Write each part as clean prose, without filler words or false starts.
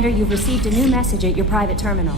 Commander, you've received a new message at your private terminal.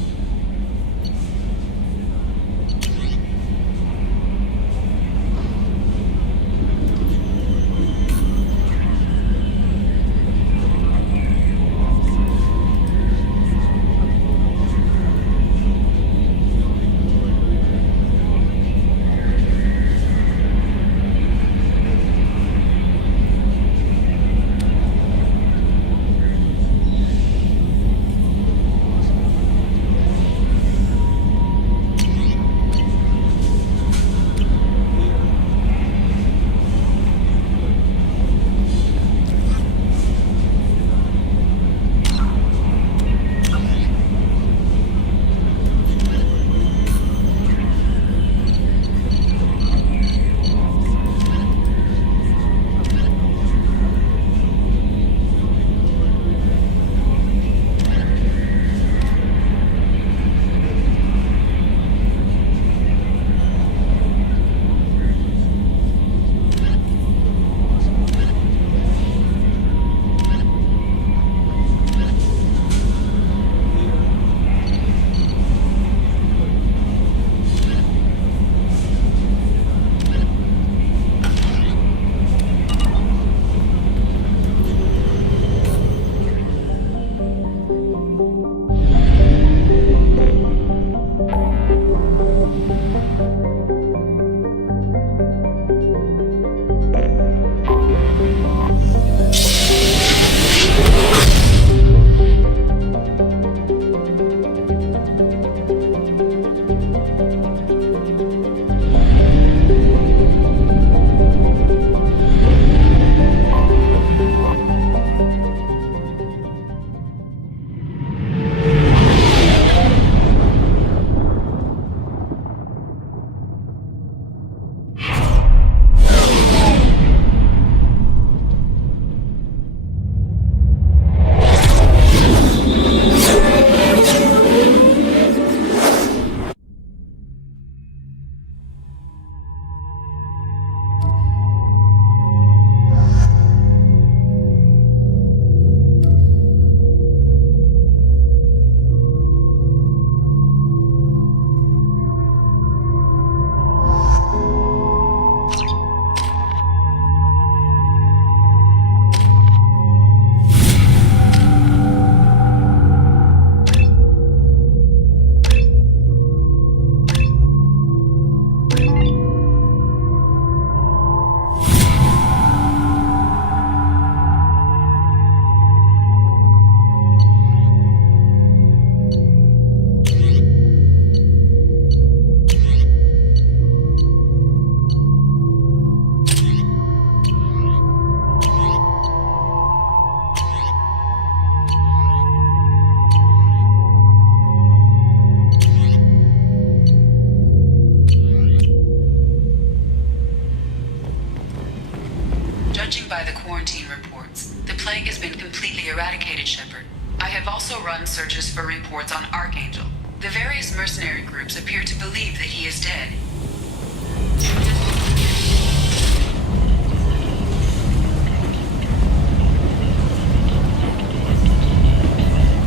Judging by the quarantine reports, the plague has been completely eradicated, Shepard. I have also run searches for reports on Archangel. The various mercenary groups appear to believe that he is dead.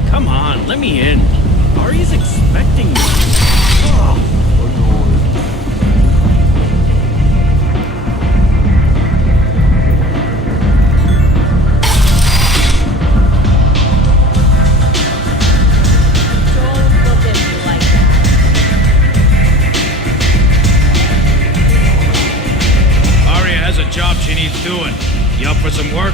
Come on, let me in. Ari's expecting me. Oh. Job she needs doing. You up for some work?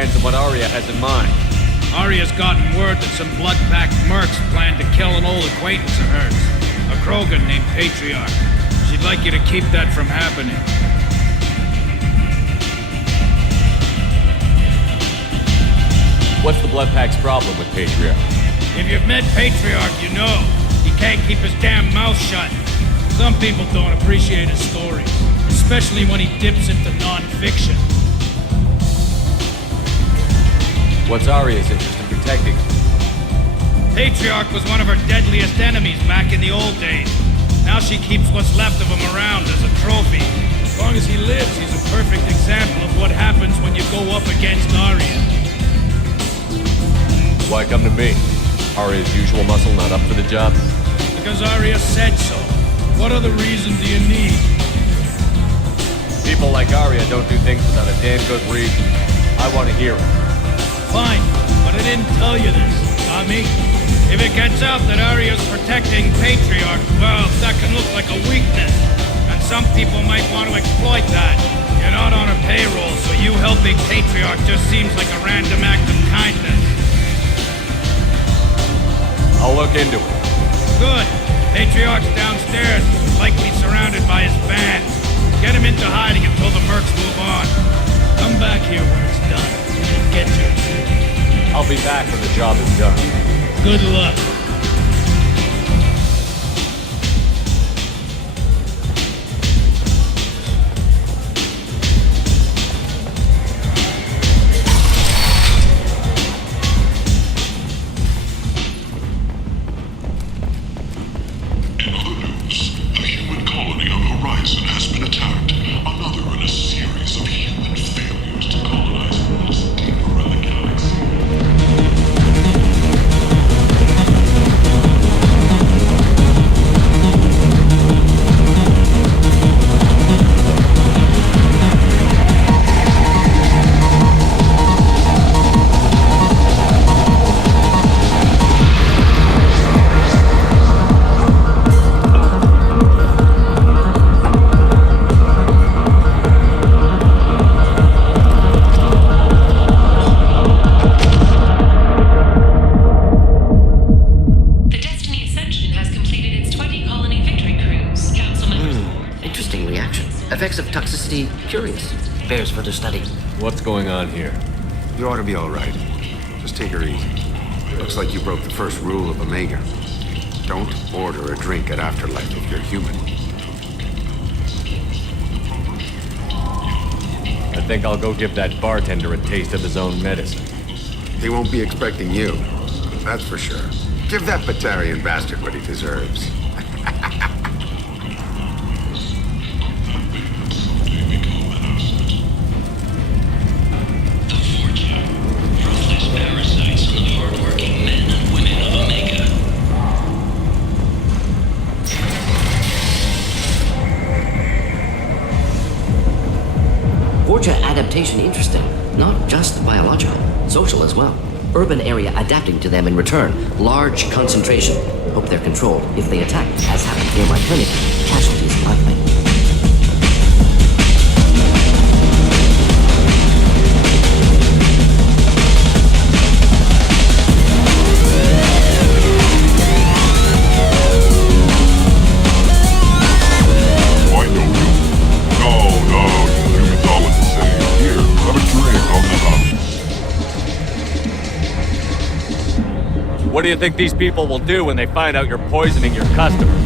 depends on what Arya has in mind. Arya's gotten word that some blood-packed mercs plan to kill an old acquaintance of hers, a Krogan named Patriarch. She'd like you to keep that from happening. What's the Bloodpack's problem with Patriarch? If you've met Patriarch, you know. He can't keep his damn mouth shut. Some people don't appreciate his stories, especially when he dips into non-fiction. What's Arya's interest in protecting him? Patriarch was one of her deadliest enemies back in the old days. Now she keeps what's left of him around as a trophy. As long as he lives, he's a perfect example of what happens when you go up against Arya. Why come to me? Arya's usual muscle not up for the job? Because Arya said so. What other reason do you need? People like Arya don't do things without a damn good reason. I want to hear it. Fine, but I didn't tell you this, Tommy. If it gets out that Arya's protecting Patriarch, well, that can look like a weakness. And some people might want to exploit that. You're not on her payroll, so you helping Patriarch just seems like a random act of kindness. I'll look into it. Good. Patriarch's downstairs, likely surrounded by his band. Get him into hiding until the mercs move on. Come back here when it's done. It'll get you. I'll be back when the job is done. Good luck. Curious. Bears further study. What's going on here? You ought to be all right. Just take her easy. Looks like you broke the first rule of Omega. Don't order a drink at Afterlife if you're human. I think I'll go give that bartender a taste of his own medicine. He won't be expecting you. That's for sure. Give that Batarian bastard what he deserves. Forja adaptation interesting. Not just biological, social as well. Urban area adapting to them in return. Large concentration. Hope they're controlled. If they attack, as happened near my clinic, casualties likely. What do you think these people will do when they find out you're poisoning your customers?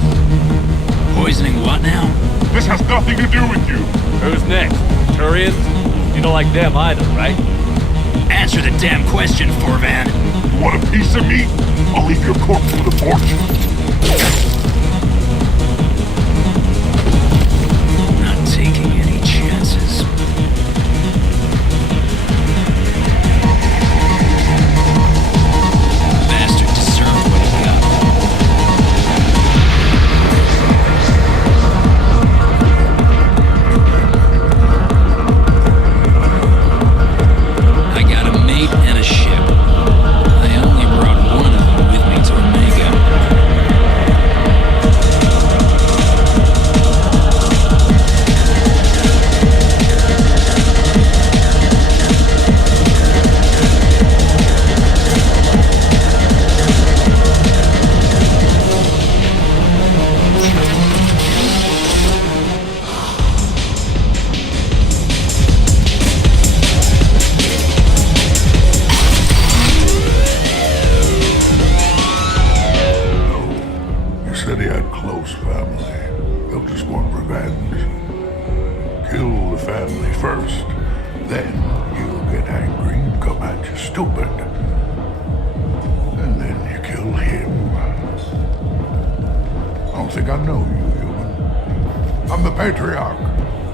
Poisoning what now? This has nothing to do with you! Who's next? Turians? You don't like them either, right? Answer the damn question, Forvan. You want a piece of me? I'll leave your corpse for the fortune. Not taking any chances. Patriarch.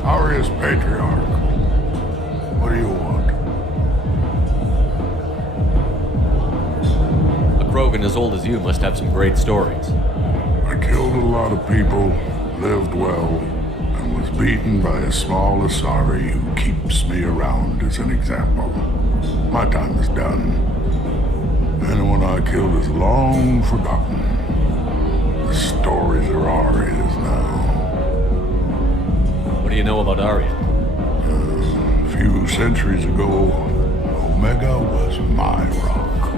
Aria's Patriarch. What do you want? A Krogan as old as you must have some great stories. I killed a lot of people, lived well, and was beaten by a small Asari who keeps me around as an example. My time is done. Anyone I killed is long forgotten. The stories are Aria's now. What do you know about Arya? A few centuries ago, Omega was my rock.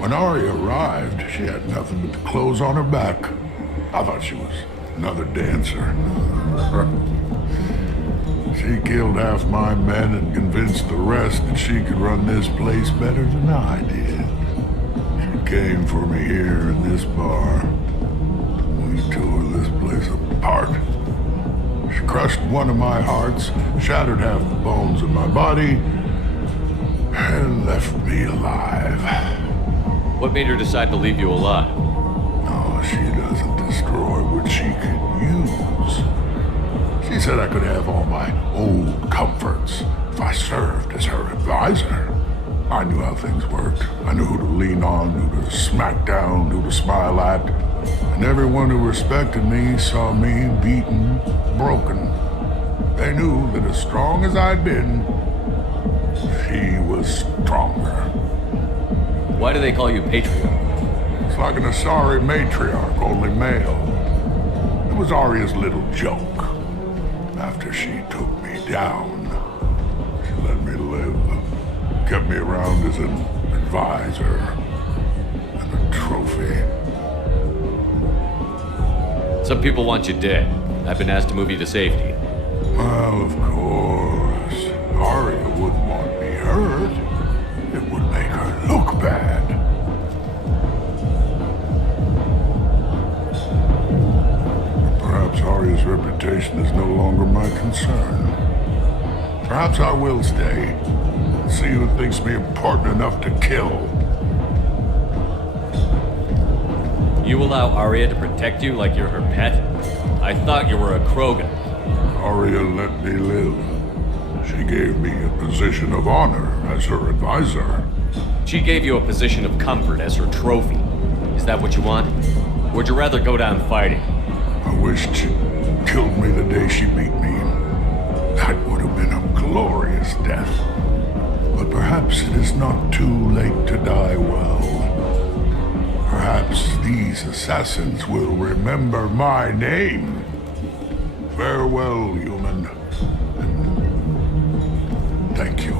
When Arya arrived, she had nothing but the clothes on her back. I thought she was another dancer. She killed half my men and convinced the rest that she could run this place better than I did. She came for me here in this bar. We tore this place apart. She crushed one of my hearts, shattered half the bones in my body, and left me alive. What made her decide to leave you alive? No, she doesn't destroy what she can use. She said I could have all my old comforts if I served as her advisor. I knew how things worked. I knew who to lean on, who to smack down, who to smile at. And everyone who respected me saw me beaten, broken. They knew that as strong as I'd been, she was stronger. Why do they call you Patriarch? It's like an Asari matriarch, only male. It was Arya's little joke. After she took me down, she let me live. Kept me around as an advisor and a trophy. Some people want you dead. I've been asked to move you to safety. Well, of course. Arya wouldn't want me hurt. It would make her look bad. Perhaps Arya's reputation is no longer my concern. Perhaps I will stay. See who thinks me important enough to kill. You allow Arya to protect you like you're her pet? I thought you were a Krogan. Arya let me live. She gave me a position of honor as her advisor. She gave you a position of comfort as her trophy. Is that what you want? Or would you rather go down fighting? I wished she'd killed me the day she beat me. That would have been a glorious death. But perhaps it is not too late to die well. Perhaps these assassins will remember my name. Farewell, human. And thank you.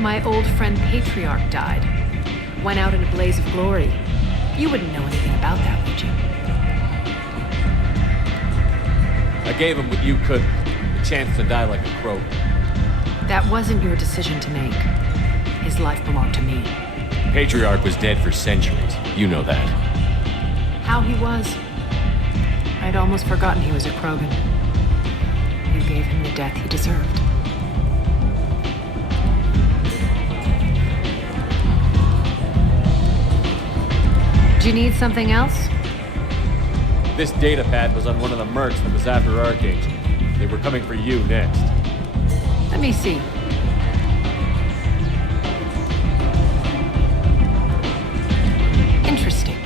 My old friend Patriarch died. Went out in a blaze of glory. You wouldn't know anything about that, would you? I gave him what you couldn't. A chance to die like a crow. That wasn't your decision to make. His life belonged to me. Patriarch was dead for centuries. You know that. How he was. I'd almost forgotten he was a Krogan. You gave him the death he deserved. Do you need something else? This data pad was on one of the mercs that was after Archangel. They were coming for you next. Let me see. Interesting.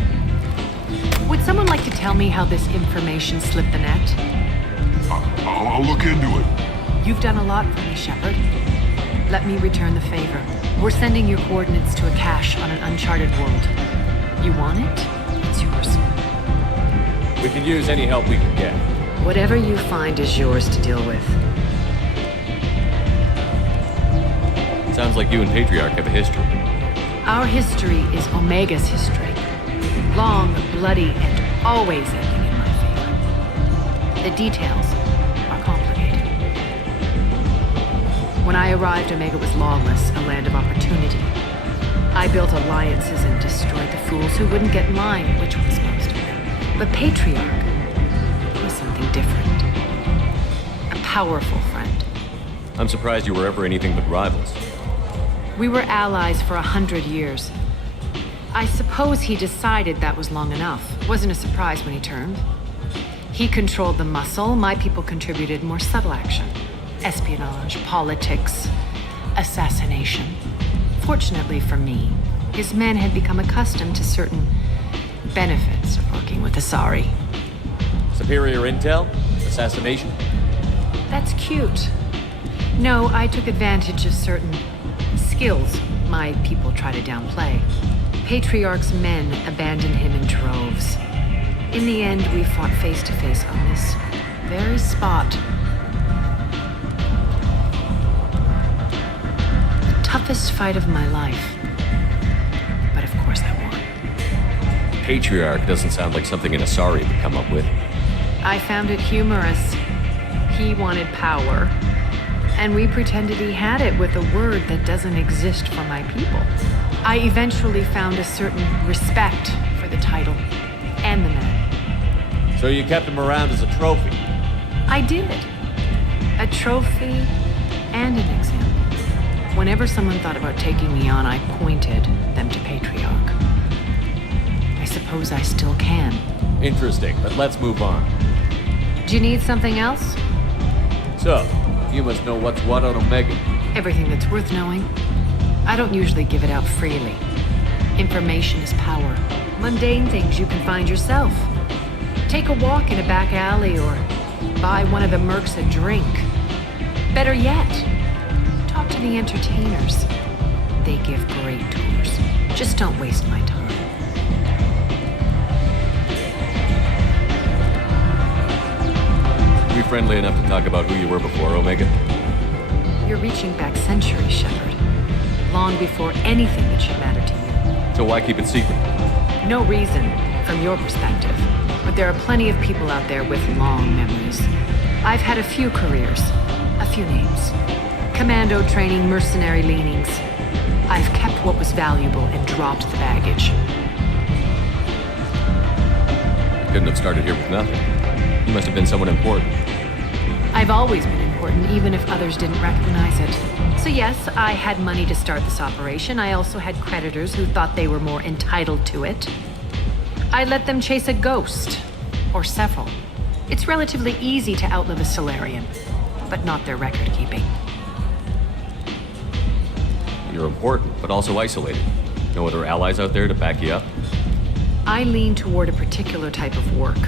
Would someone like to tell me how this information slipped the net? I'll look into it. You've done a lot for me, Shepard. Let me return the favor. We're sending your coordinates to a cache on an uncharted world. You want it? It's yours. We can use any help we can get. Whatever you find is yours to deal with. Sounds like you and Patriarch have a history. Our history is Omega's history. Long, bloody, and always ending in my favor. The details are complicated. When I arrived, Omega was lawless, a land of opportunity. I built alliances and destroyed the fools who wouldn't get in line, which was most of them. But Patriarch was something different. A powerful friend. I'm surprised you were ever anything but rivals. We were allies for 100 years. I suppose he decided that was long enough. Wasn't a surprise when he turned. He controlled the muscle, my people contributed more subtle action. Espionage, politics, assassination. Fortunately for me, his men had become accustomed to certain benefits of working with Asari. Superior intel? Assassination? That's cute. No, I took advantage of certain skills my people try to downplay. Patriarch's men abandoned him in droves. In the end, we fought face to face on this very spot. The toughest fight of my life. But of course I won. Patriarch doesn't sound like something an Asari would come up with. I found it humorous. He wanted power. And we pretended he had it with a word that doesn't exist for my people. I eventually found a certain respect for the title and the man. So you kept him around as a trophy? I did. A trophy and an example. Whenever someone thought about taking me on, I pointed them to Patriarch. I suppose I still can. Interesting, but let's move on. Do you need something else? So, you must know what's what on Omega. Everything that's worth knowing. I don't usually give it out freely. Information is power. Mundane things you can find yourself. Take a walk in a back alley or buy one of the mercs a drink. Better yet, talk to the entertainers. They give great tours. Just don't waste my time. Be friendly enough to talk about who you were before Omega? You're reaching back centuries, Shepard. Long before anything that should matter to you. So why keep it secret? No reason, from your perspective. But there are plenty of people out there with long memories. I've had a few careers, a few names. Commando training, mercenary leanings. I've kept what was valuable and dropped the baggage. Couldn't have started here with nothing. You must have been someone important. I've always been important, even if others didn't recognize it. So yes, I had money to start this operation. I also had creditors who thought they were more entitled to it. I let them chase a ghost, or several. It's relatively easy to outlive a Solarian, but not their record-keeping. You're important, but also isolated. No other allies out there to back you up? I lean toward a particular type of work.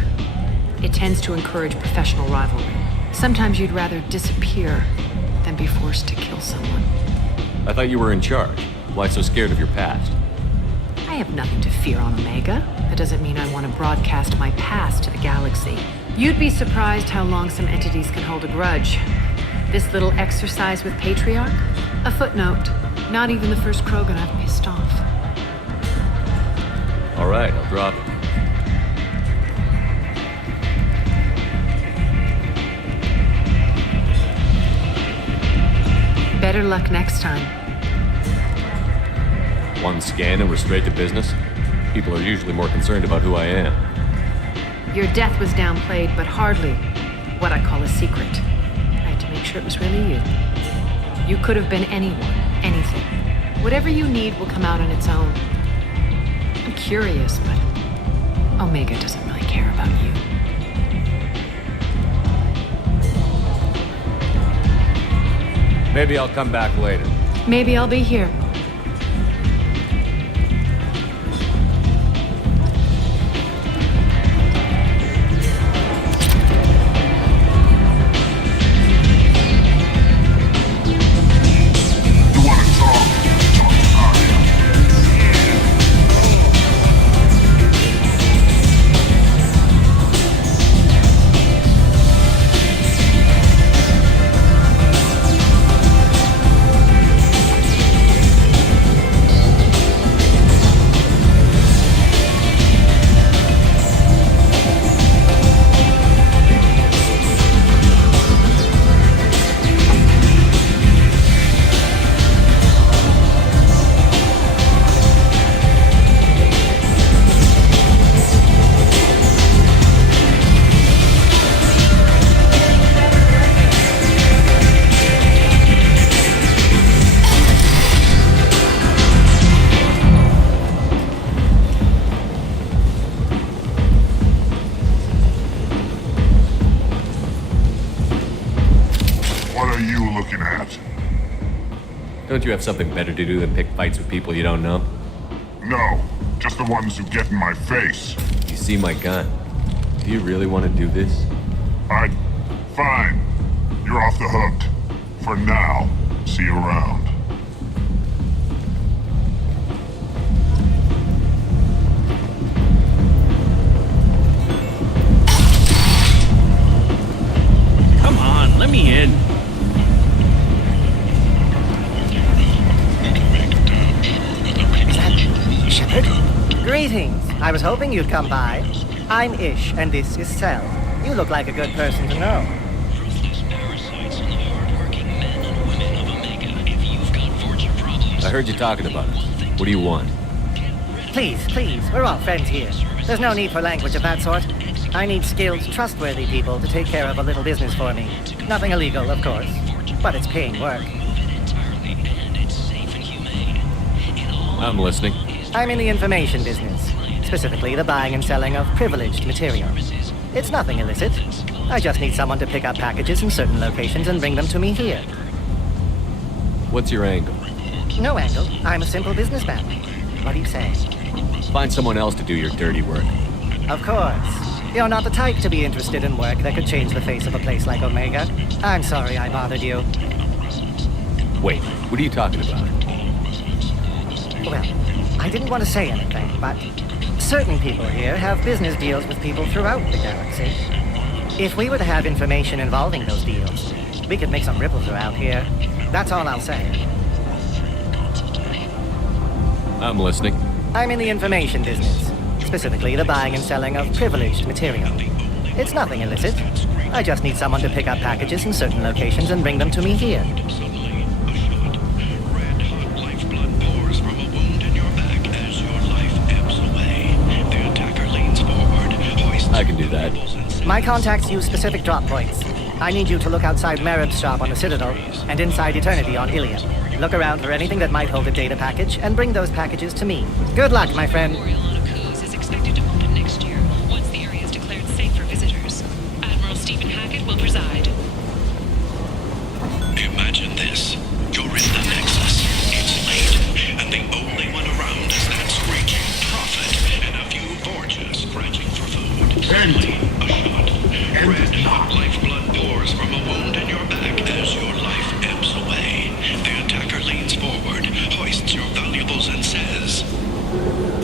It tends to encourage professional rivalry. Sometimes you'd rather disappear than be forced to kill someone. I thought you were in charge. Why so scared of your past? I have nothing to fear on Omega. That doesn't mean I want to broadcast my past to the galaxy. You'd be surprised how long some entities can hold a grudge. This little exercise with Patriarch? A footnote. Not even the first Krogan I've pissed off. All right, I'll drop it. Better luck next time. One scan and we're straight to business? People are usually more concerned about who I am. Your death was downplayed, but hardly what I call a secret. I had to make sure it was really you. You could have been anyone, anything. Whatever you need will come out on its own. I'm curious, but Omega doesn't really care about you. Maybe I'll come back later. Maybe I'll be here. Don't you have something better to do than pick fights with people you don't know? No, just the ones who get in my face. You see my gun. Do you really want to do this? Fine. You're off the hook. For now. See you around. Come on, let me in. Shepard? Greetings. I was hoping you'd come by. I'm Ish, and this is Cell. You look like a good person to know. I heard you talking about it. What do you want? Please, we're all friends here. There's no need for language of that sort. I need skilled, trustworthy people to take care of a little business for me. Nothing illegal, of course, but it's paying work. I'm listening. I'm in the information business, specifically the buying and selling of privileged material. It's nothing illicit. I just need someone to pick up packages in certain locations and bring them to me here. What's your angle? No angle. I'm a simple businessman. What do you say? Find someone else to do your dirty work. Of course. You're not the type to be interested in work that could change the face of a place like Omega. I'm sorry I bothered you. Wait, what are you talking about? Well, I didn't want to say anything, but certain people here have business deals with people throughout the galaxy. If we were to have information involving those deals, we could make some ripples around here. That's all I'll say. I'm listening. I'm in the information business, specifically the buying and selling of privileged material. It's nothing illicit. I just need someone to pick up packages in certain locations and bring them to me here. I can do that. My contacts use specific drop points. I need you to look outside Merib's shop on the Citadel and inside Eternity on Ilium. Look around for anything that might hold a data package and bring those packages to me. Good luck, my friend. Is expected to open next year once the area is declared safe for visitors. Admiral Stephen Hackett will preside. Imagine this. You're in the Nexus. It's late, and the only one around is that screeching prophet and a few Borgias scratching for food. Suddenly, a shot. Red hot lifeblood pours from a wound in your back as your life ebbs away. The attacker leans forward, hoists your valuables, and says,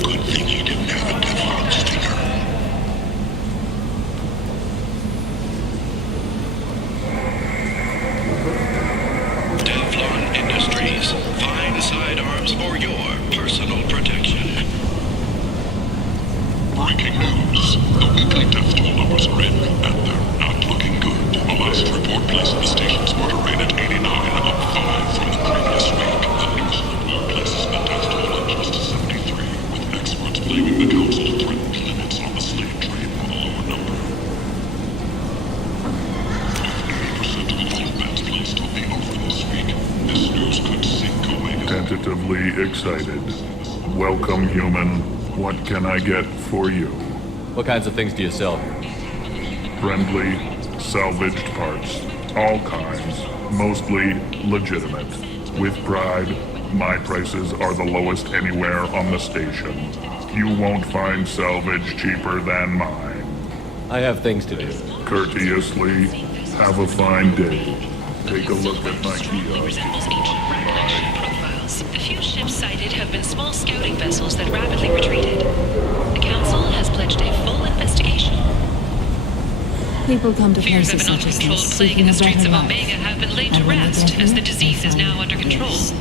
"Good thing you didn't have a Teflon sticker." Teflon Industries. Fine sidearms for your personal protection. Breaking news. The weekly death toll numbers are in, and they're not looking good. The last report places the station's murder rate at 89, up 5 from the previous week. The news report places the death toll at just 73, with experts blaming the council threatened limits on the slave trade for the lower number. If 80% of all bets placed will be over this week, this news could sink Omega. Tentatively excited. Welcome, human. What can I get for you? What kinds of things do you sell here? Friendly, salvaged parts. All kinds. Mostly legitimate. With pride, my prices are the lowest anywhere on the station. You won't find salvage cheaper than mine. I have things to do. Courteously, have a fine day. Take a look at my kiosk. Resembles ancient Ragnar profiles. The few ships sighted have been small scouting vessels that rapidly retreated. The Council has pledged a full investigation. People come to Fears places of an such as uncontrolled this plague seeking in a the streets better of life. Omega have been laid to And when they rest get as here, the disease they is find now under control. peace.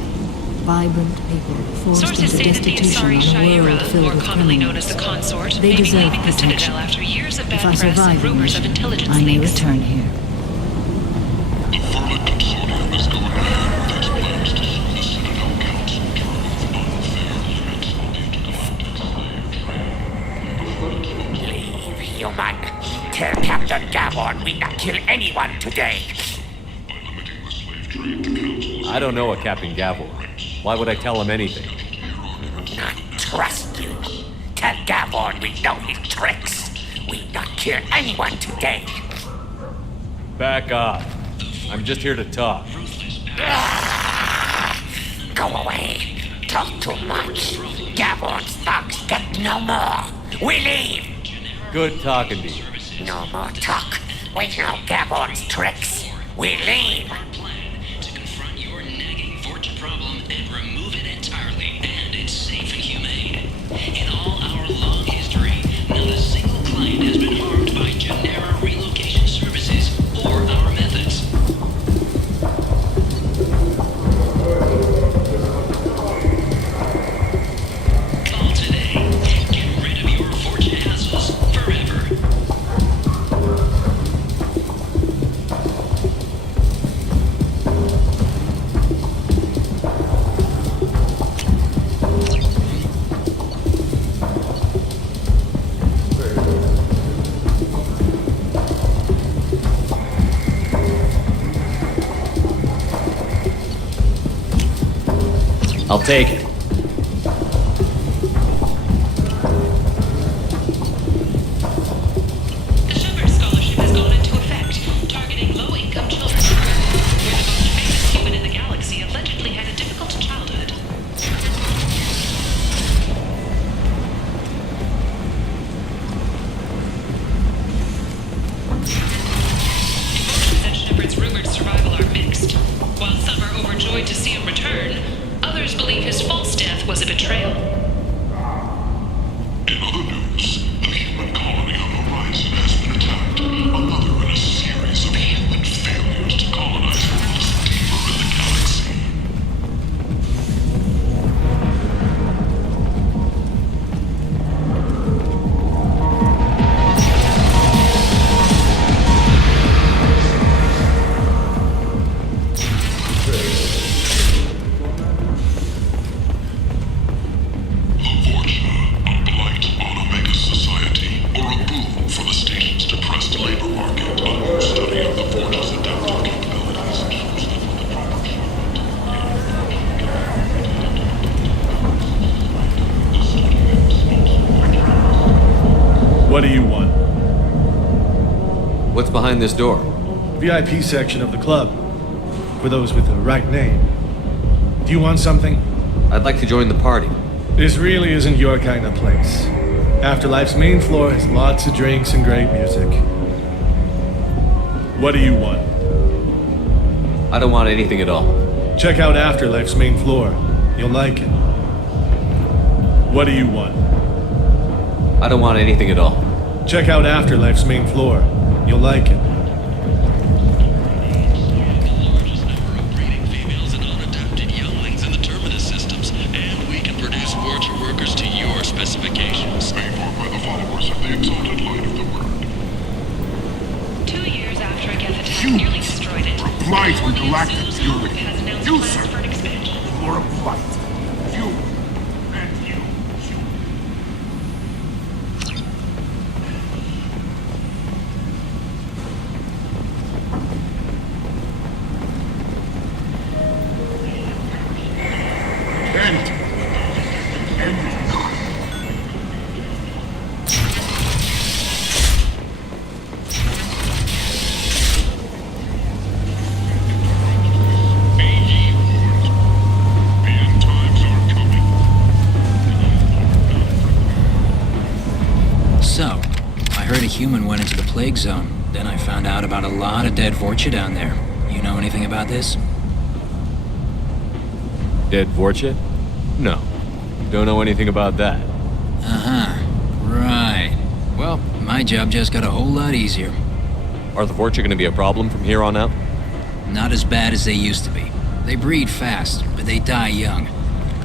Vibrant people forced Sources into say that the destitution Ansari on a world Shaira, filled more with commonly known criminals. as the Consort, They may be deserve leaving the protection. Citadel after years of If bad I press and survive the rumors of mission, intelligence I may leaks. return here. The Vermin Consortium is going ahead with its plans to sue the Citadel Council for unfair limits on the intergalactic slave trade. Leave, human. Tell Captain Gavon we not kill anyone today. By limiting the slave trade, the Council is I don't know a Captain Gavel. Why would I tell him anything? not trust you. Tell Gavon we know his tricks. We not kill anyone today. Back off. I'm just here to talk. Go away. Talk too much. Gavorn's thugs get no more. We leave. Good talking to you. No more talk. We know Gavorn's tricks. We leave. To confront your nagging Vorcha problem and remove it entirely, and it's safe and humane. In all our long history, not a single client has been harmed by Genera relocation services or our methods. Call today. Get rid of your Vorcha hassles forever. I'll take it. The Shepherd Scholarship has gone into effect, targeting low-income children. We're the most famous human in the galaxy allegedly had a difficult childhood. Emotions at Shepherd's rumored survival are mixed. While some are overjoyed to see him return, others believe his false death was a betrayal. In other news, a human colony on the horizon has been attacked. Another in a series of human failures to colonize worlds deeper in the galaxy. The Vorcha, a blight on Omega society, or a boom for the station's depressed labor market. A new study of the Vorcha's adaptive capabilities shows that with the proper What do you want? What's behind this door? VIP section of the club. For those with the right name. Do you want something? I'd like to join the party. This really isn't your kind of place. Afterlife's main floor has lots of drinks and great music. What do you want? I don't want anything at all. Check out Afterlife's main floor. You'll like it. What do you want? I don't want anything at all. Check out Afterlife's main floor. You'll like it. Largest number of breeding females and unadapted younglings in the Terminus systems, and we can produce Vorcha workers to your specifications. paid for by the followers of the exalted light of the word. 2 years after a Geth attack nearly destroyed it, Blight the with colony galactic has fury. announced You, plans sir. for an expansion. You're a blight. You and you. So, I heard a human went into the plague zone. Then I found out about a lot of dead Vorcha down there. You know anything about this? Dead Vorcha? No. Don't know anything about that. Uh-huh. Right. Well, my job just got a whole lot easier. Are the Vorcha going to be a problem from here on out? Not as bad as they used to be. They breed fast, but they die young.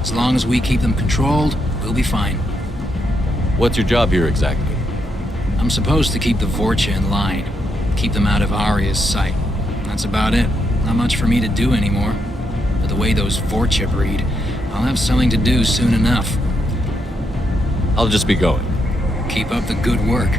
As long as we keep them controlled, we'll be fine. What's your job here exactly? I'm supposed to keep the Vorcha in line. Keep them out of Arya's sight. That's about it. Not much for me to do anymore. But the way those Vorcha breed, I'll have something to do soon enough. I'll just be going. Keep up the good work.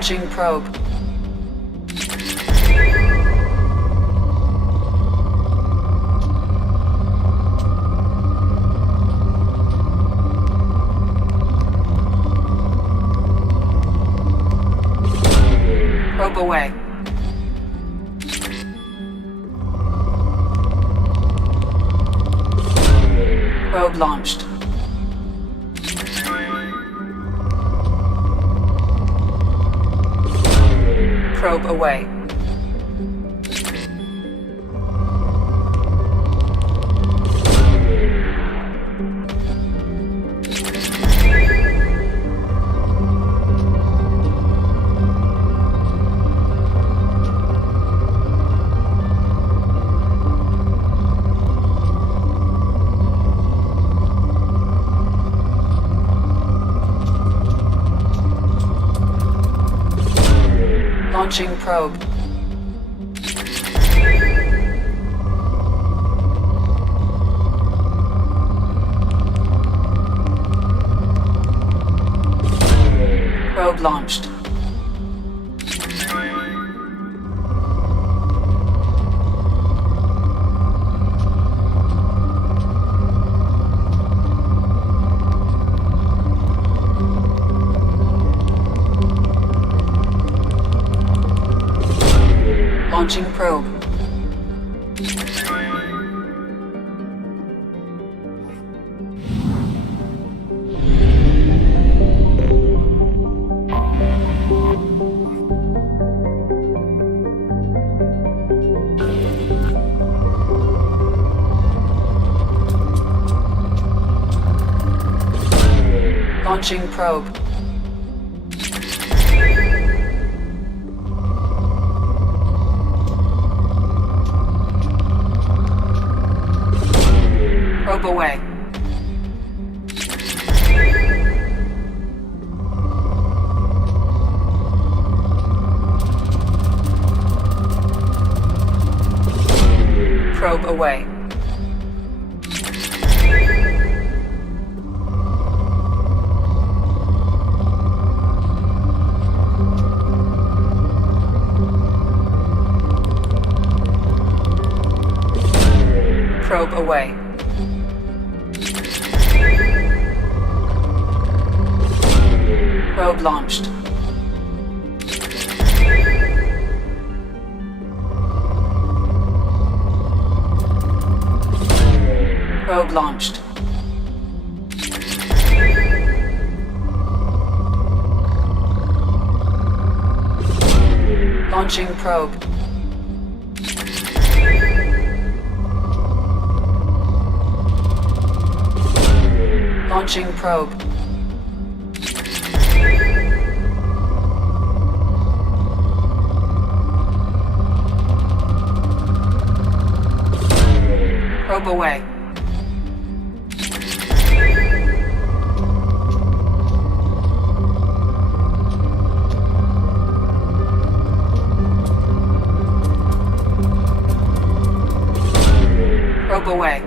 Launching probe. Probe away. Probe launched. Probe away. Launching probe. Probe launched. Launching probe. Launching probe. Probe away. Probe away. Probe away. Probe launched. Probe launched. Launching probe. Launching probe. Probe away. Probe away.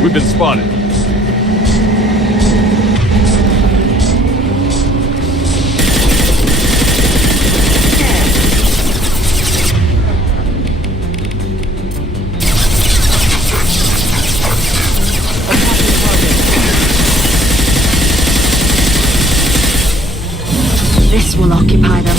We've been spotted. will occupy them.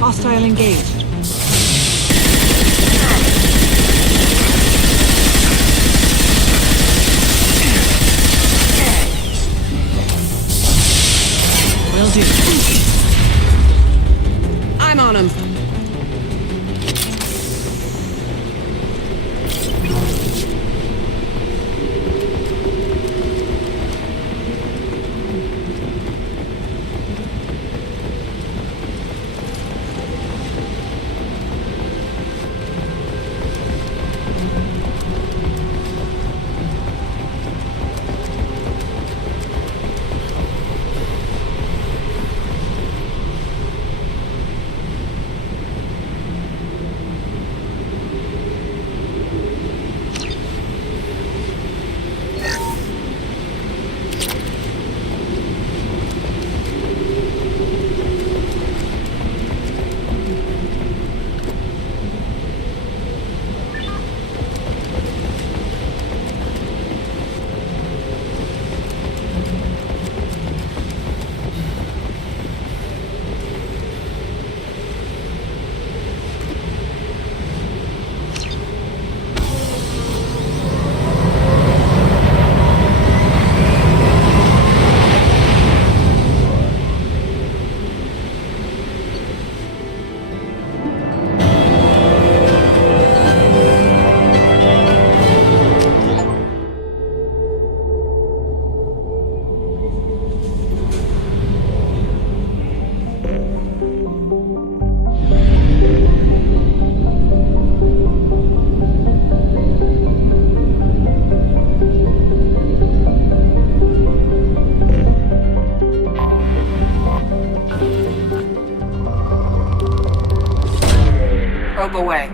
Hostile engaged. Will do. I'm on him. Probe away.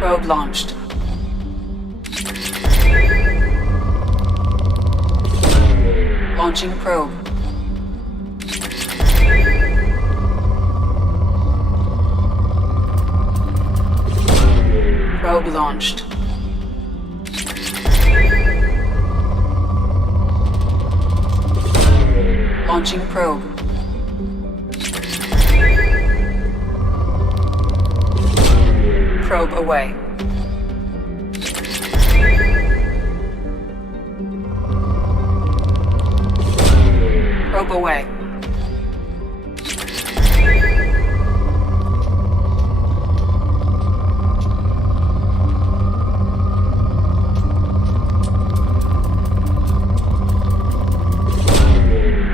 Probe launched. Launching probe. Probe launched. Launching probe. Probe away. Probe away.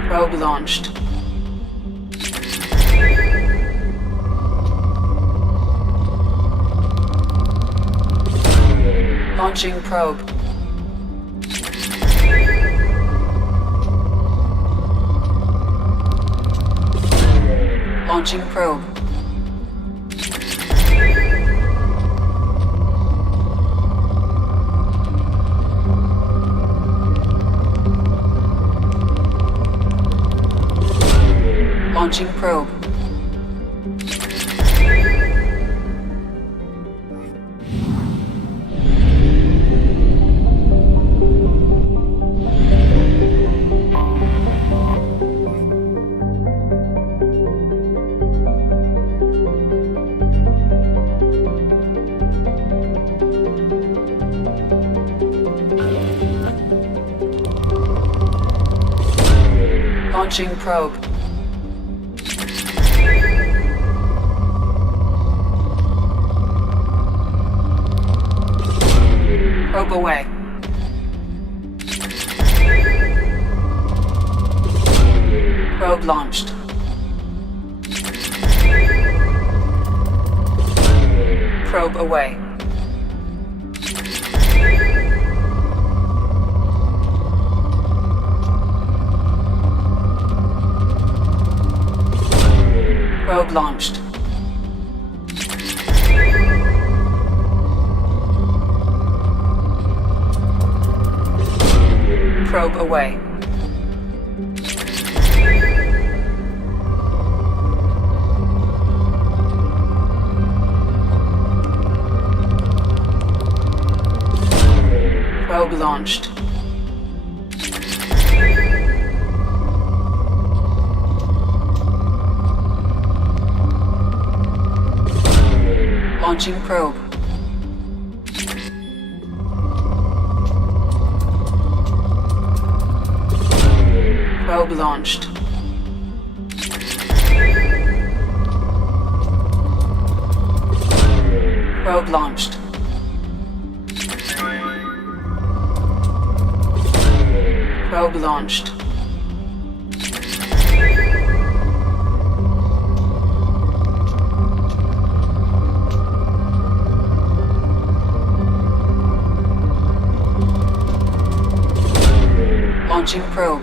Probe launched. Launching probe. Launching probe. Launching probe. Launching probe. Probe away. Probe Probe launched. Probe away. Probe launched. Probe away. Probe launched. Launching probe. Probe launched. Probe launched. Probe launched. Launching probe.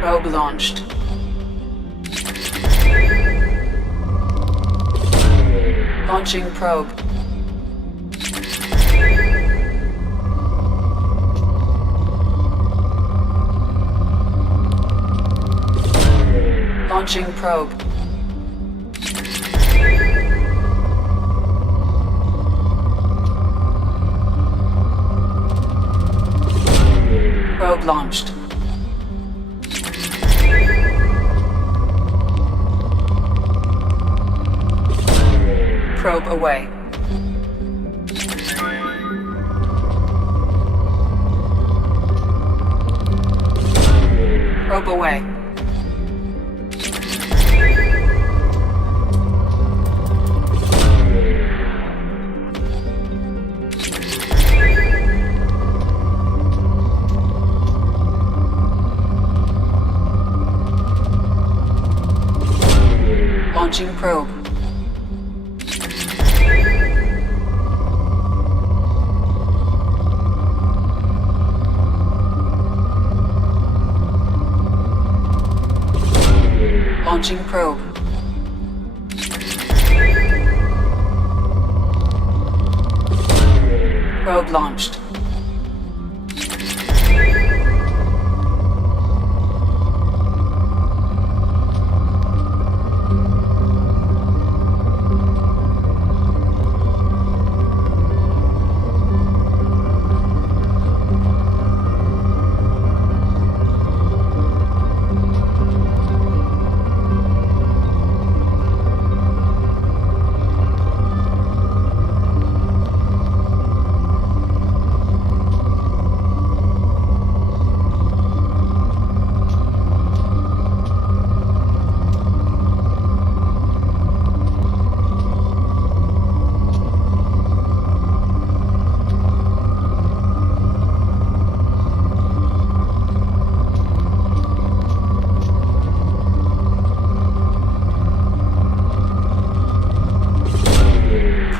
Probe launched. Launching probe. Launching probe. Probe launched. Probe away. Probe away. Launching probe. Launching probe. Probe launched.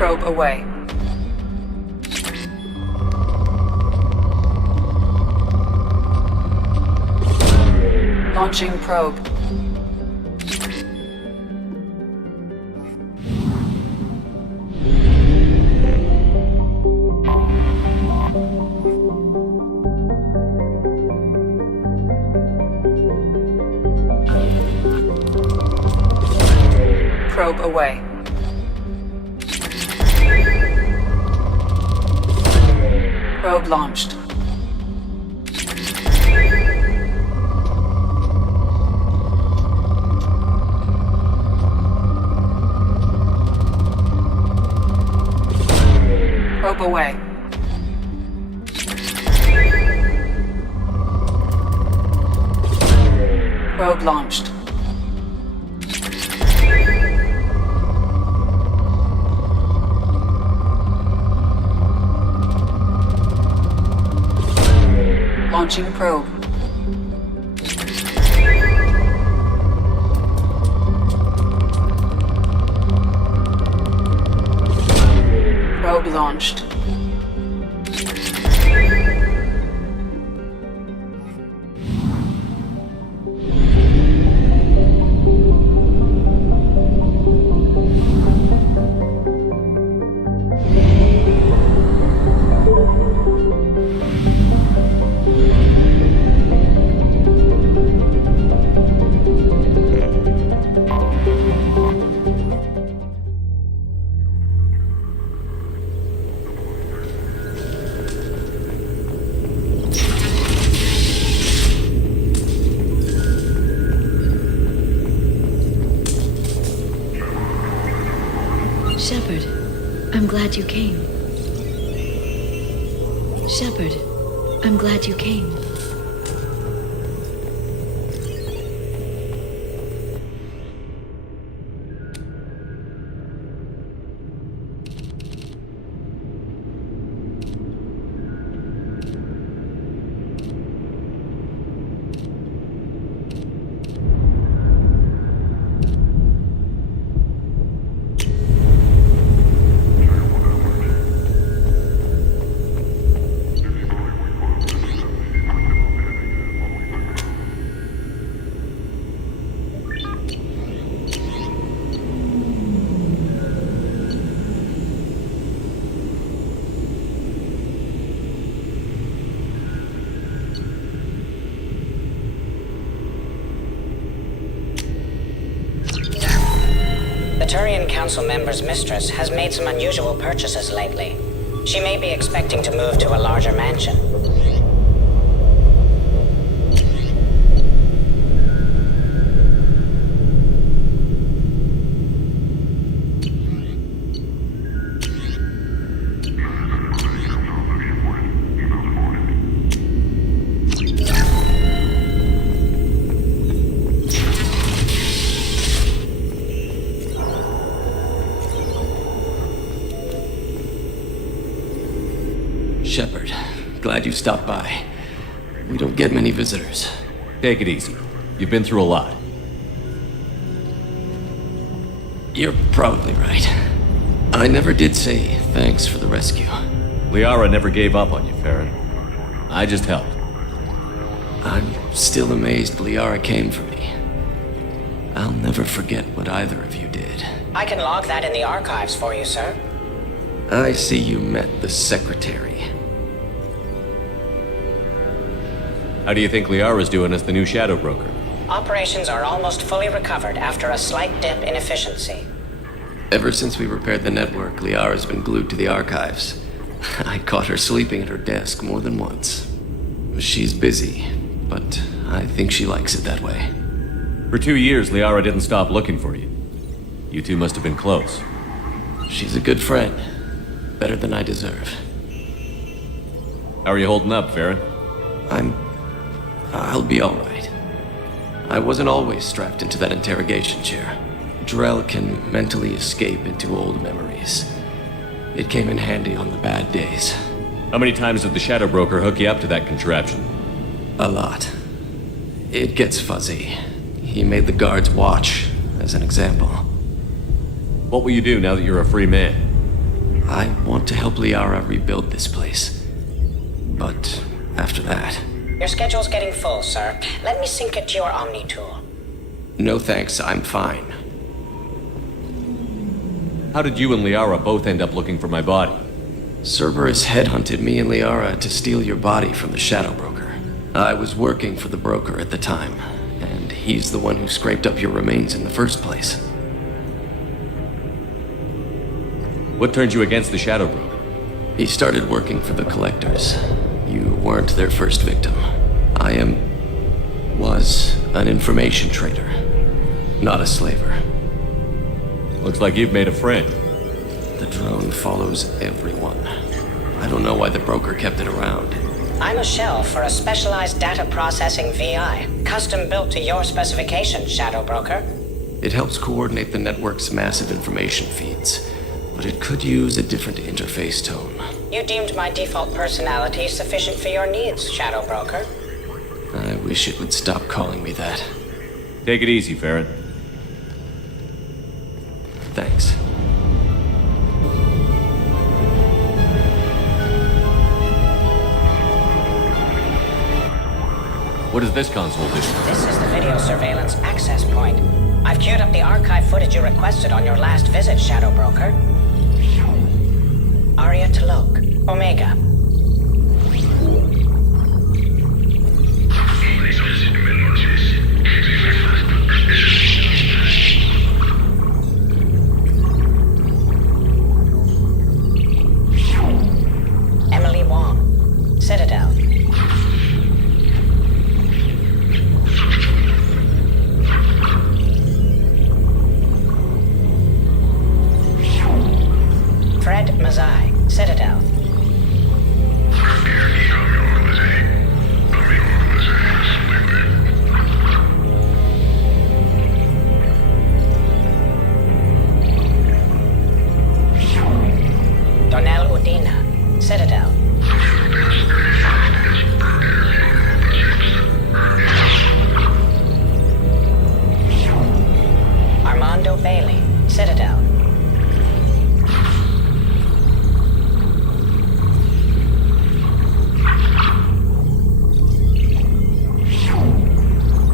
Probe away. Launching probe. Probe away. Probe launched. step away. Probe launched. Launching probe. Probe launched. Shepard, I'm glad you came. Shepard, I'm glad you came. The Turian Council member's mistress has made some unusual purchases lately. She may be expecting to move to a larger mansion. Shepard, glad you stopped by. We don't get many visitors. Take it easy. You've been through a lot. You're probably right. I never did say thanks for the rescue. Liara never gave up on you, Farron. I just helped. I'm still amazed Liara came for me. I'll never forget what either of you did. I can log that in the archives for you, sir. I see you met the secretary. How do you think Liara's doing as the new shadow broker? Operations are almost fully recovered after a slight dip in efficiency. Ever since we repaired the network, Liara's been glued to the archives. I caught her sleeping at her desk more than once. She's busy, but I think she likes it that way. For 2 years, Liara didn't stop looking for you. You two must have been close. She's a good friend. Better than I deserve. How are you holding up, Farron? I'll be all right. I wasn't always strapped into that interrogation chair. Drell can mentally escape into old memories. It came in handy on the bad days. How many times did the shadow broker hook you up to that contraption? A lot. It gets fuzzy. He made the guards watch, as an example. What will you do now that you're a free man? I want to help Liara rebuild this place. But after that... Your schedule's getting full, sir. Let me sync it to your Omni tool. No thanks, I'm fine. How did you and Liara both end up looking for my body? Cerberus headhunted me and Liara to steal your body from the Shadow Broker. I was working for the broker at the time, and he's the one who scraped up your remains in the first place. What turned you against the Shadow Broker? He started working for the Collectors. You weren't their first victim. I was an information trader, not a slaver. Looks like you've made a friend. The drone follows everyone. I don't know why the broker kept it around. I'm a shell for a specialized data processing VI, custom built to your specifications, Shadow Broker. It helps coordinate the network's massive information feeds, but it could use a different interface tone. You deemed my default personality sufficient for your needs, Shadow Broker. I wish it would stop calling me that. Take it easy, Ferret. Thanks. What does this console do? This is the video surveillance access point. I've queued up the archive footage you requested on your last visit, Shadow Broker. Aria Talok, Omega. Emily Wong, Citadel. Fred Mazai, Citadel. Donnell Udina, Citadel. Armando Bailey, Citadel.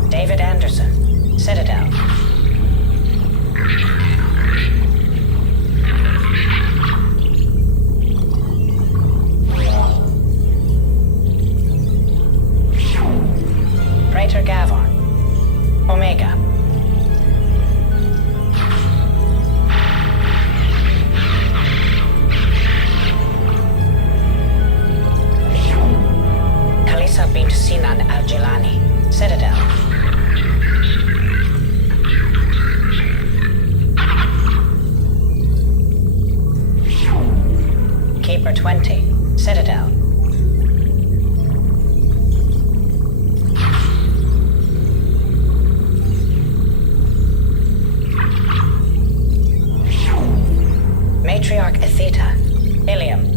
David Anderson, Citadel. Praetor Gavon, Omega. Kalisa bint Sinan Al-Jilani, Citadel. Keeper 20, Citadel. Matriarch Atheta, Ilium.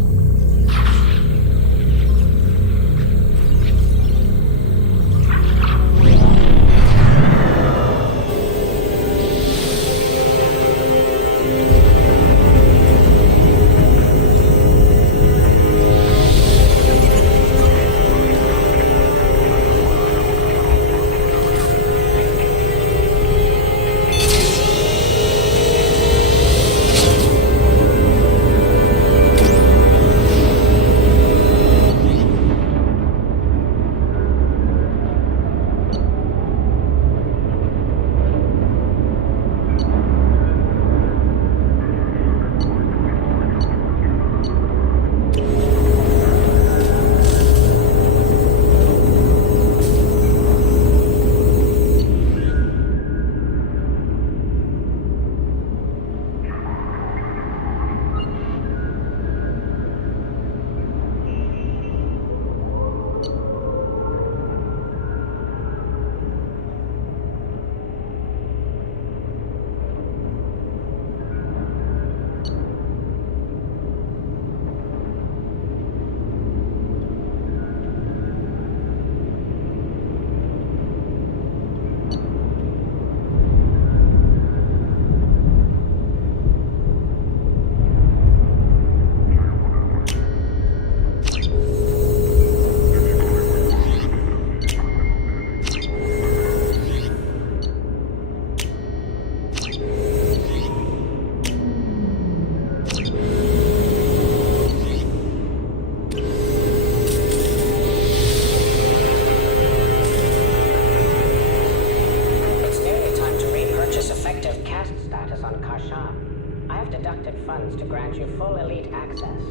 funds to grant you full elite access.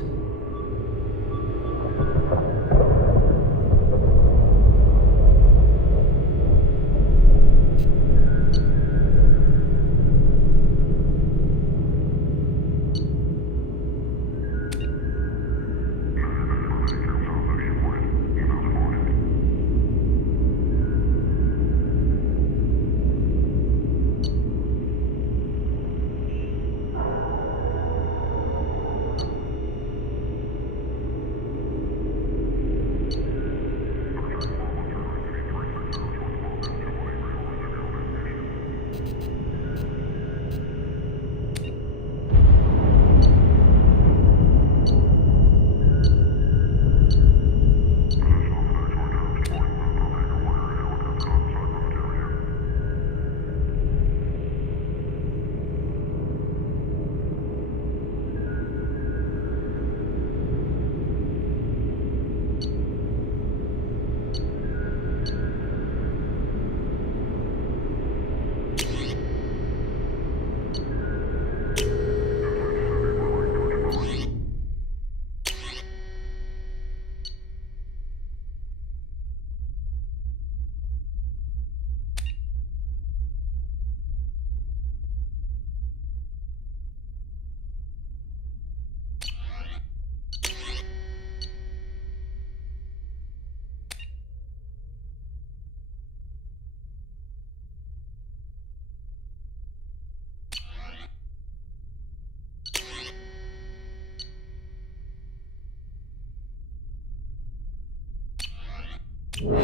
Only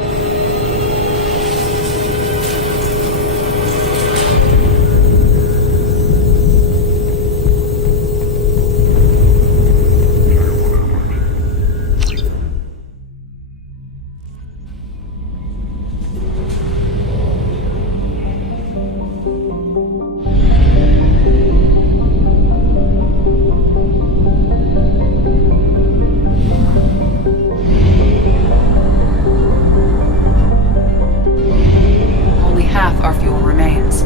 half our fuel remains.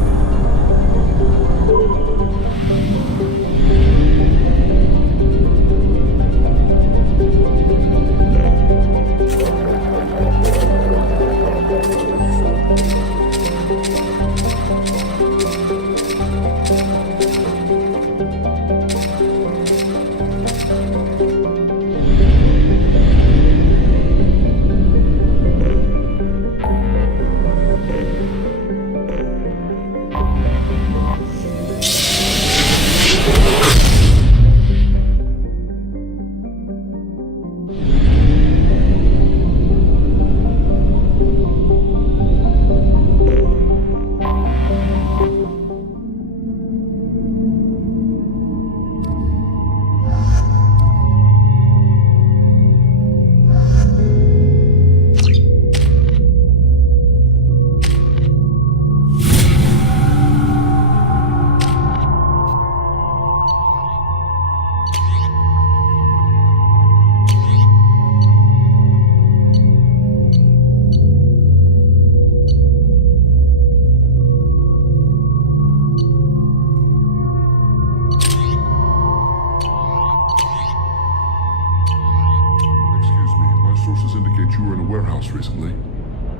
Excuse me, my sources indicate you were in a warehouse recently.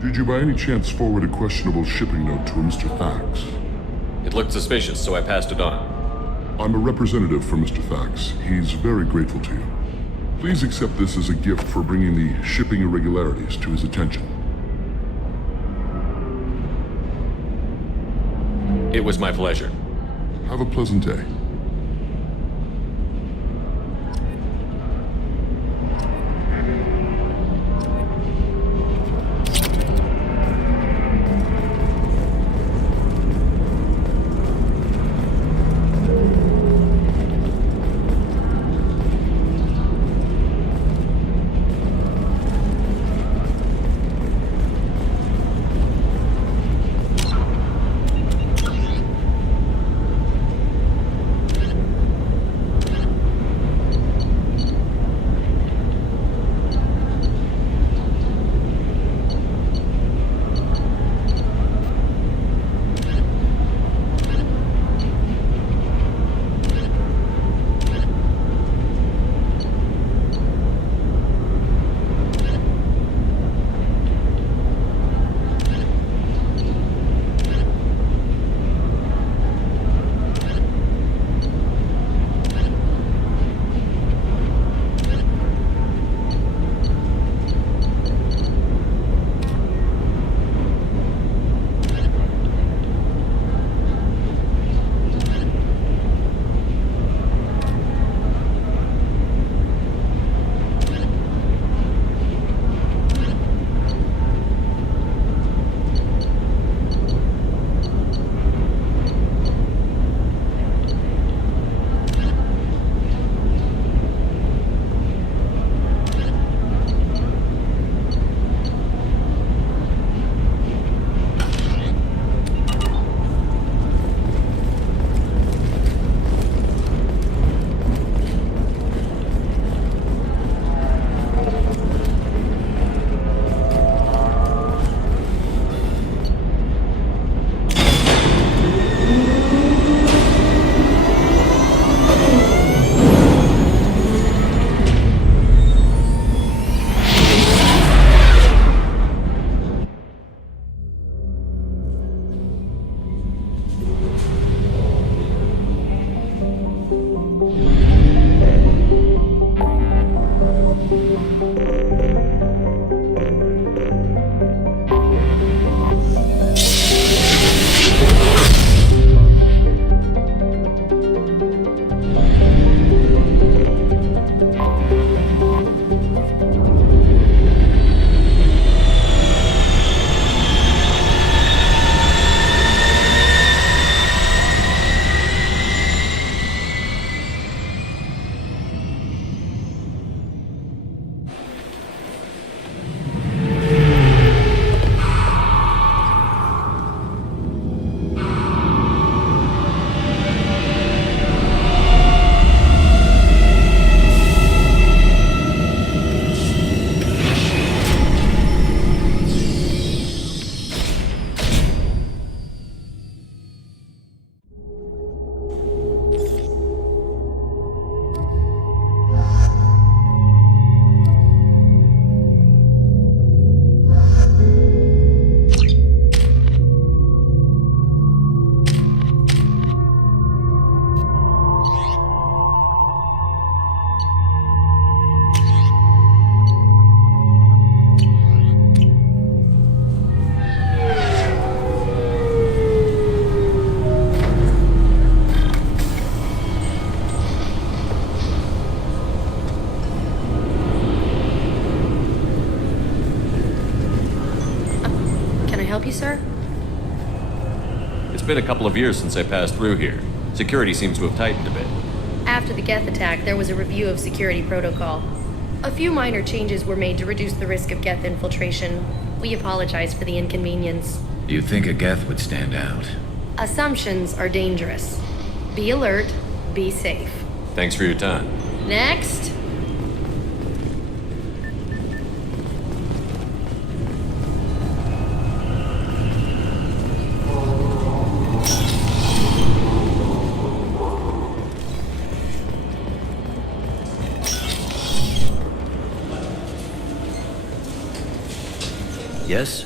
Did you by any chance forward a questionable shipping note to a Mr. Thax? It looked suspicious, so I passed it on. I'm a representative for Mr. Thax. He's very grateful to you. Please accept this as a gift for bringing the shipping irregularities to his attention. It was my pleasure. Have a pleasant day. help you, sir? It's been a couple of years since I passed through here. Security seems to have tightened a bit. After the Geth attack, there was a review of security protocol. A few minor changes were made to reduce the risk of Geth infiltration. We apologize for the inconvenience. You'd think a Geth would stand out. Assumptions are dangerous. Be alert, be safe. Thanks for your time. Next. Yes?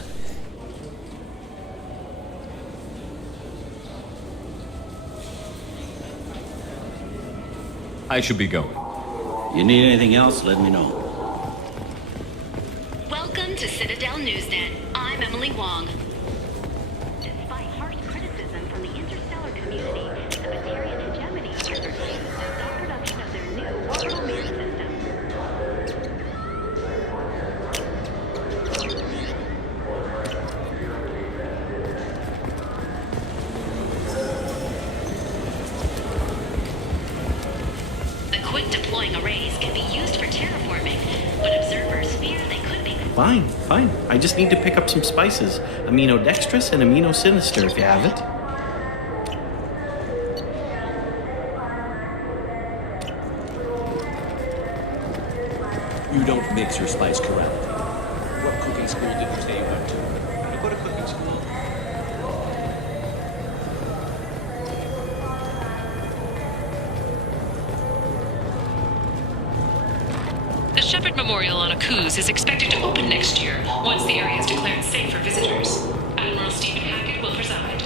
I should be going. You need anything else, let me know. Welcome to Citadel Newsnet. I'm Emily Wong. Despite harsh criticism from the interstellar community, the Batarian hegemony has refused to stop production of their new orbital mirror system. The quick deploying arrays can be used for terraforming, but observers fear they could be. Fine. I just need to pick up some spices. Aminodextrous and aminosinister if you have it. You don't mix your spice correctly. What cooking school did you say you went to? You go to cooking school. The Shepard Memorial on Akuz is expected to open next year, once the area is declared safe for visitors. Admiral Stephen Hackett will preside.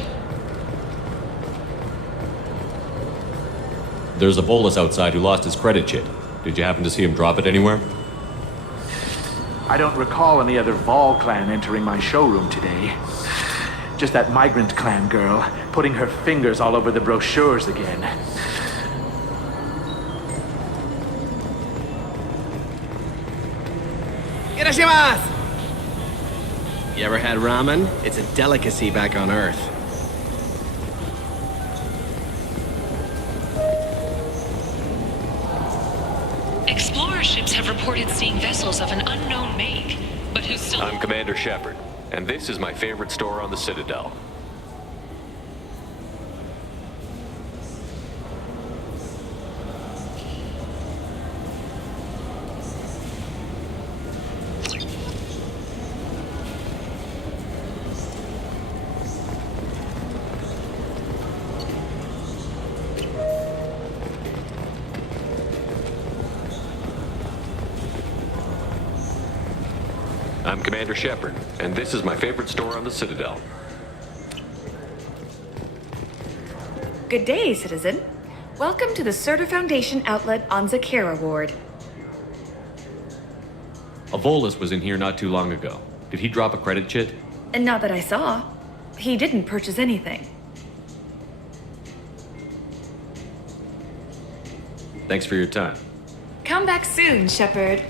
There's a Volus outside who lost his credit chit. Did you happen to see him drop it anywhere? I don't recall any other Vol clan entering my showroom today. Just that migrant clan girl putting her fingers all over the brochures again. Irashimasu! You ever had ramen? It's a delicacy back on Earth. Explorer ships have reported seeing vessels of an unknown make, but who still... I'm Commander Shepard, and this is my favorite store on the Citadel. I'm Commander Shepard, and this is my favorite store on the Citadel. Good day, citizen. Welcome to the Serta Foundation outlet on Zakera Ward. A Volus was in here not too long ago. Did he drop a credit chit? And not that I saw. He didn't purchase anything. Thanks for your time. Come back soon, Shepard.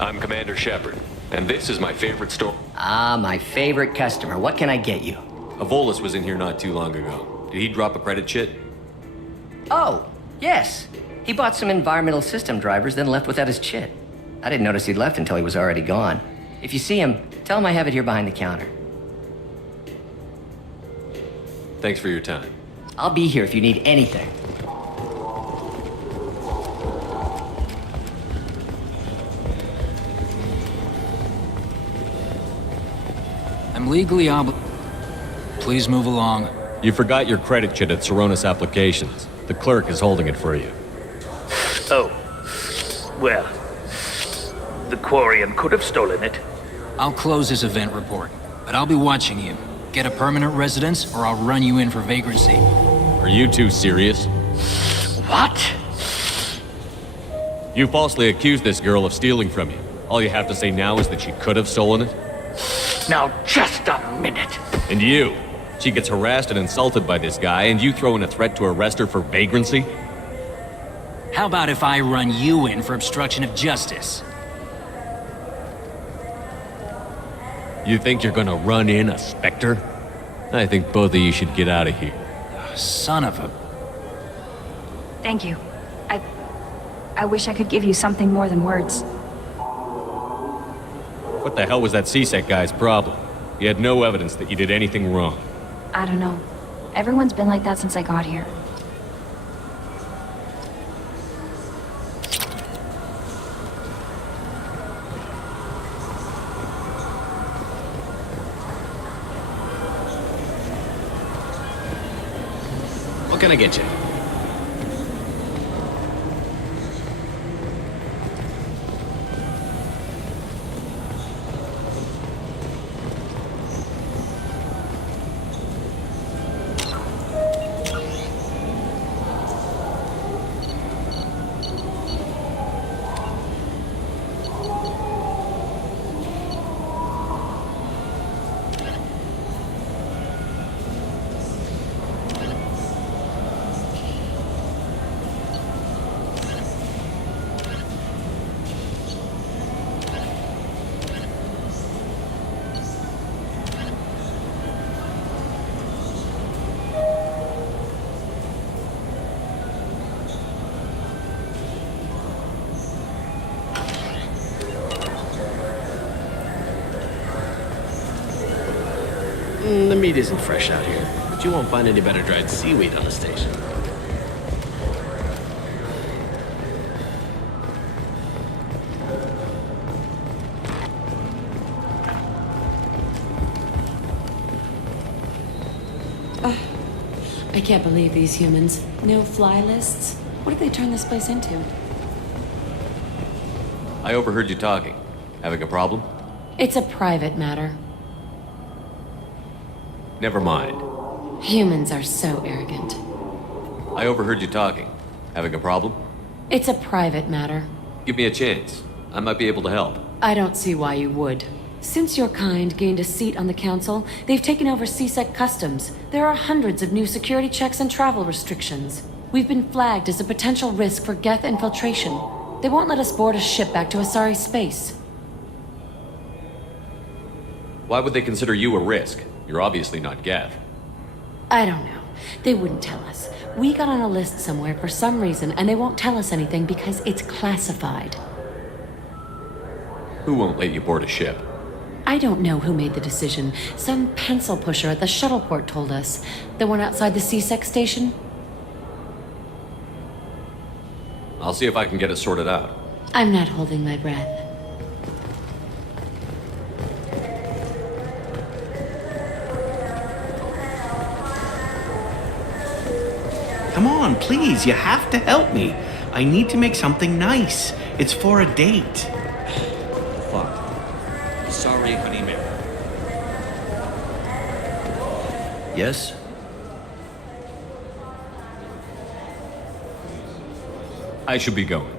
I'm Commander Shepard, and this is my favorite store. Ah, my favorite customer. What can I get you? A Volus was in here not too long ago. Did he drop a credit chit? Oh, yes. He bought some environmental system drivers, then left without his chit. I didn't notice he'd left until he was already gone. If you see him, tell him I have it here behind the counter. Thanks for your time. I'll be here if you need anything. I'm legally Please move along. You forgot your credit chit at Seronis Applications. The clerk is holding it for you. Oh. Well, the Quarian could have stolen it. I'll close this event report, but I'll be watching you. Get a permanent residence, or I'll run you in for vagrancy. Are you two serious? What? You falsely accused this girl of stealing from you. All you have to say now is that she could have stolen it? Now, just a minute. And you? She gets harassed and insulted by this guy, and you throw in a threat to arrest her for vagrancy? How about if I run you in for obstruction of justice? You think you're gonna run in a Spectre? I think both of you should get out of here. Son of a... Thank you. I wish I could give you something more than words. What the hell was that CSEC guy's problem? He had no evidence that you did anything wrong. I don't know. Everyone's been like that since I got here. What can I get you? The meat isn't fresh out here, but you won't find any better dried seaweed on the station. I can't believe these humans. No fly lists? What did they turn this place into? I overheard you talking. Having a problem? It's a private matter. Never mind. Humans are so arrogant. I overheard you talking. Having a problem? It's a private matter. Give me a chance. I might be able to help. I don't see why you would. Since your kind gained a seat on the council, they've taken over CSEC customs. There are hundreds of new security checks and travel restrictions. We've been flagged as a potential risk for Geth infiltration. They won't let us board a ship back to Asari space. Why would they consider you a risk? You're obviously not Geth. I don't know. They wouldn't tell us. We got on a list somewhere for some reason, and they won't tell us anything because it's classified. Who won't let you board a ship? I don't know who made the decision. Some pencil pusher at the shuttleport told us. The one outside the CSEC station? I'll see if I can get it sorted out. I'm not holding my breath. Come on, please, you have to help me. I need to make something nice. It's for a date. Fuck. Sorry, Honey Mary. Yes? I should be going.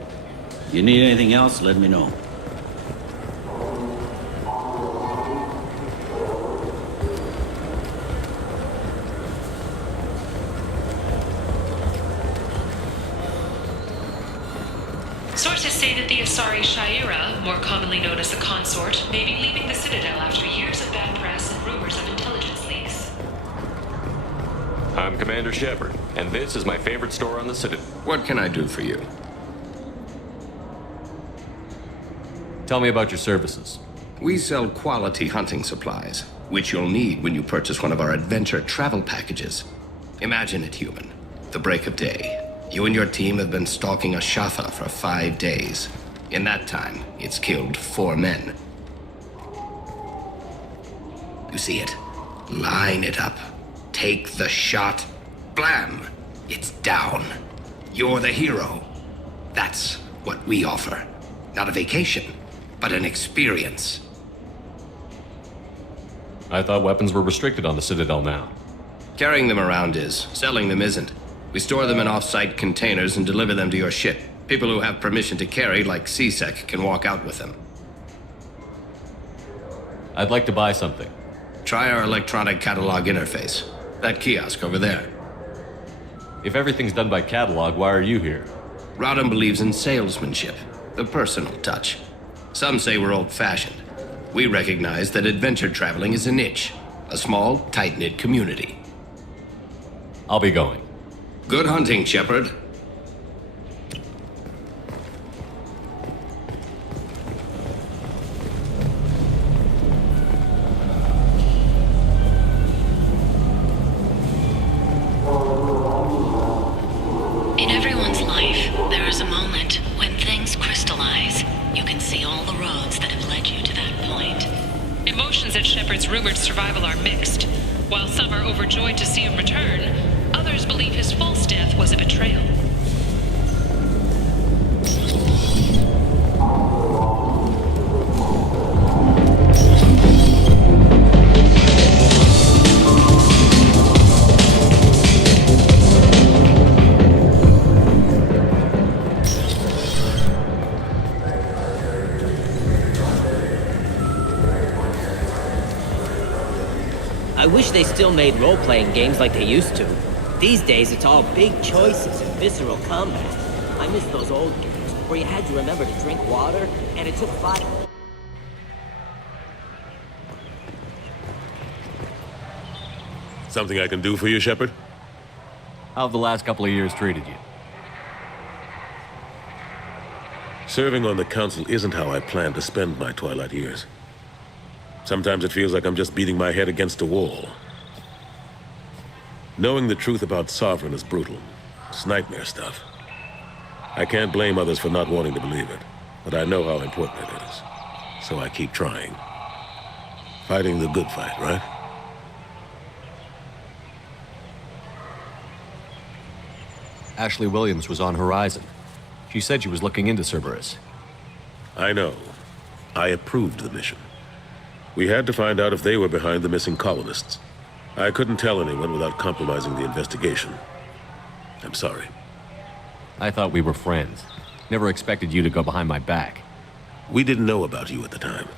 You need anything else, let me know. Sources say that the Asari Shaira, more commonly known as the Consort, may be leaving the Citadel after years of bad press and rumors of intelligence leaks. I'm Commander Shepard, and this is my favorite store on the Citadel. What can I do for you? Tell me about your services. We sell quality hunting supplies, which you'll need when you purchase one of our adventure travel packages. Imagine it, human. The break of day. You and your team have been stalking a Shafa for 5 days. In that time, it's killed 4 men. You see it? Line it up. Take the shot. Blam! It's down. You're the hero. That's what we offer. Not a vacation, but an experience. I thought weapons were restricted on the Citadel now. Carrying them around is. Selling them isn't. We store them in off-site containers and deliver them to your ship. People who have permission to carry, like CSEC, can walk out with them. I'd like to buy something. Try our electronic catalog interface. That kiosk over there. If everything's done by catalog, why are you here? Rodham believes in salesmanship, the personal touch. Some say we're old-fashioned. We recognize that adventure traveling is a niche, a small, tight-knit community. I'll be going. Good hunting, Shepard. In everyone's life, there is a moment when things crystallize. You can see all the roads that have led you to that point. Emotions at Shepard's rumored survival are mixed. While some are overjoyed to see him return, others believe his false death was a betrayal. I wish they still made role-playing games like they used to. These days, it's all big choices and visceral combat. I miss those old games, where you had to remember to drink water, and it took 5... Something I can do for you, Shepard? How have the last couple of years treated you? Serving on the council isn't how I plan to spend my twilight years. Sometimes it feels like I'm just beating my head against a wall. Knowing the truth about Sovereign is brutal. It's nightmare stuff. I can't blame others for not wanting to believe it, but I know how important it is. So I keep trying. Fighting the good fight, right? Ashley Williams was on Horizon. She said she was looking into Cerberus. I know. I approved the mission. We had to find out if they were behind the missing colonists. I couldn't tell anyone without compromising the investigation. I'm sorry. I thought we were friends. Never expected you to go behind my back. We didn't know about you at the time.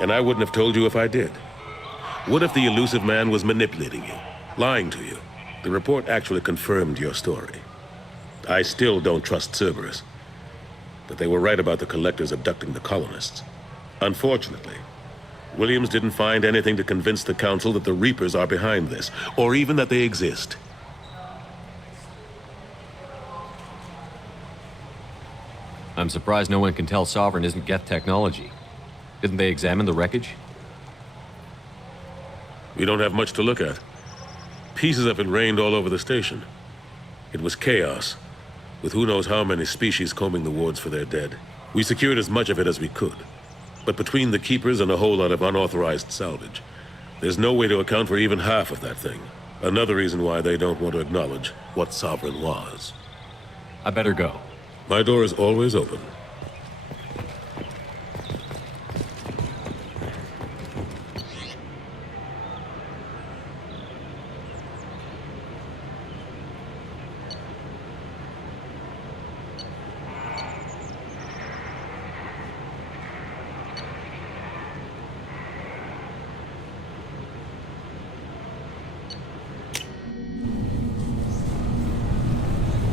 And I wouldn't have told you if I did. What if the elusive man was manipulating you, lying to you? The report actually confirmed your story. I still don't trust Cerberus. But they were right about the collectors abducting the colonists. Unfortunately, Williams didn't find anything to convince the Council that the Reapers are behind this, or even that they exist. I'm surprised no one can tell Sovereign isn't Geth technology. Didn't they examine the wreckage? We don't have much to look at. Pieces of it rained all over the station. It was chaos, with who knows how many species combing the wards for their dead. We secured as much of it as we could. But between the Keepers and a whole lot of unauthorized salvage, there's no way to account for even half of that thing. Another reason why they don't want to acknowledge what Sovereign was. I better go. My door is always open.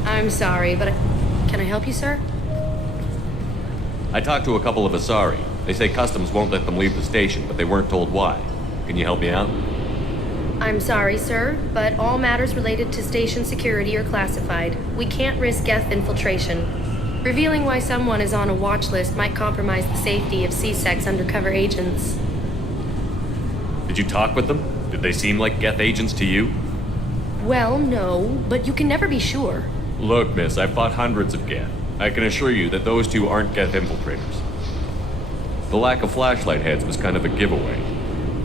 I'm sorry, but can I help you, sir? I talked to a couple of Asari. They say Customs won't let them leave the station, but they weren't told why. Can you help me out? I'm sorry, sir, but all matters related to station security are classified. We can't risk Geth infiltration. Revealing why someone is on a watch list might compromise the safety of C-Sec's undercover agents. Did you talk with them? Did they seem like Geth agents to you? Well, no, but you can never be sure. Look, miss, I've fought hundreds of Geth. I can assure you that those two aren't Geth infiltrators. The lack of flashlight heads was kind of a giveaway.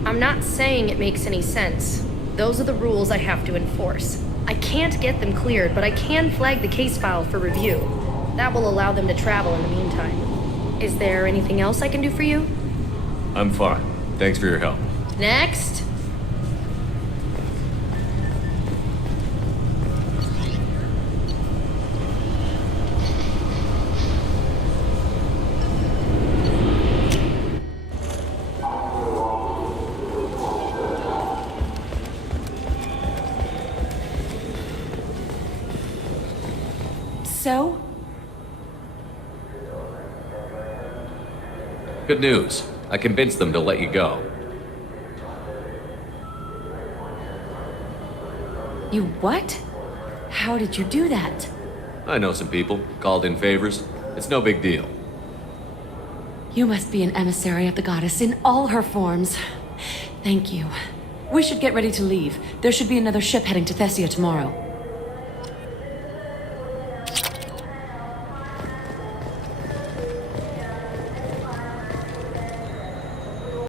I'm not saying it makes any sense. Those are the rules I have to enforce. I can't get them cleared, but I can flag the case file for review. That will allow them to travel in the meantime. Is there anything else I can do for you? I'm fine. Thanks for your help. Next. So? Good news. I convinced them to let you go. You what? How did you do that? I know some people, called in favors. It's no big deal. You must be an emissary of the goddess in all her forms. Thank you. We should get ready to leave. There should be another ship heading to Thessia tomorrow.